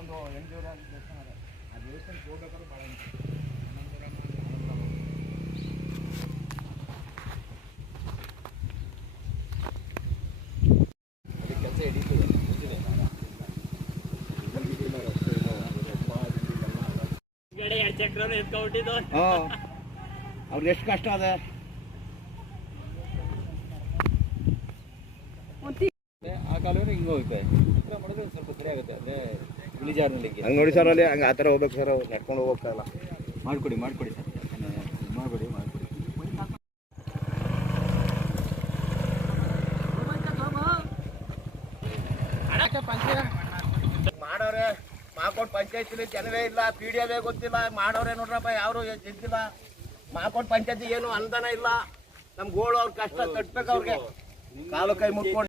ಒಂದು 8 ದೇವಸ್ಥಾನ ಇದೆ. ಆ ದೇವಸ್ಥಾನಕ್ಕೆ ಹೋಗ್ಬೇಕಾದ್ರೆ ಭಾಳ ಕೆಲಸ ಹಿಡಿತದೆ. ಅವ್ರಿಗೆ ಎಷ್ಟು ಕಷ್ಟ ಅದ. ಆ ಕಾಲವೇ ಹಿಂಗೆ ಹೋಗುತ್ತೆ. ಮಾಡಿದ್ರೆ ಸ್ವಲ್ಪ ಸರಿ ಆಗುತ್ತೆ. ಅದೇ ಇಳಿಜಾರಿನಲ್ಲಿ ಹಂಗೆ ನೋಡಿ ಸರ್. ಅಲ್ಲಿ ಹಂಗೆ ಆ ಥರ ಹೋಗ್ಬೇಕು ಸರ್. ನಡ್ಕೊಂಡು ಹೋಗ್ತಾಯಿಲ್ಲ. ಮಾಡಿಕೊಡಿ ಸರ್. ಮಾಡಿಕೊಡಿ. ಮಾಡೋರೆ ಮಾಕೋಟ್ ಪಂಚಾಯತಿಲಿ ಜನವೇ ಇಲ್ಲ, ಪಿ ಡಿ ಅವೇ ಗೊತ್ತಿಲ್ಲ. ಮಾಡೋರೆ ನೋಡ್ರಪ್ಪ, ಯಾರು ಗೆದ್ದಿಲ್ಲ. ಮಾಕೋಟ್ ಪಂಚಾಯತಿ ಏನು ಅನುದಾನ ಇಲ್ಲ. ನಮ್ಮ ಗೋಳು ಅವ್ರ ಕಷ್ಟ ಕಟ್ಬೇಕು. ಅವ್ರಿಗೆ ಕಾಲು ಕೈ ಮುಟ್ಕೊಂಡು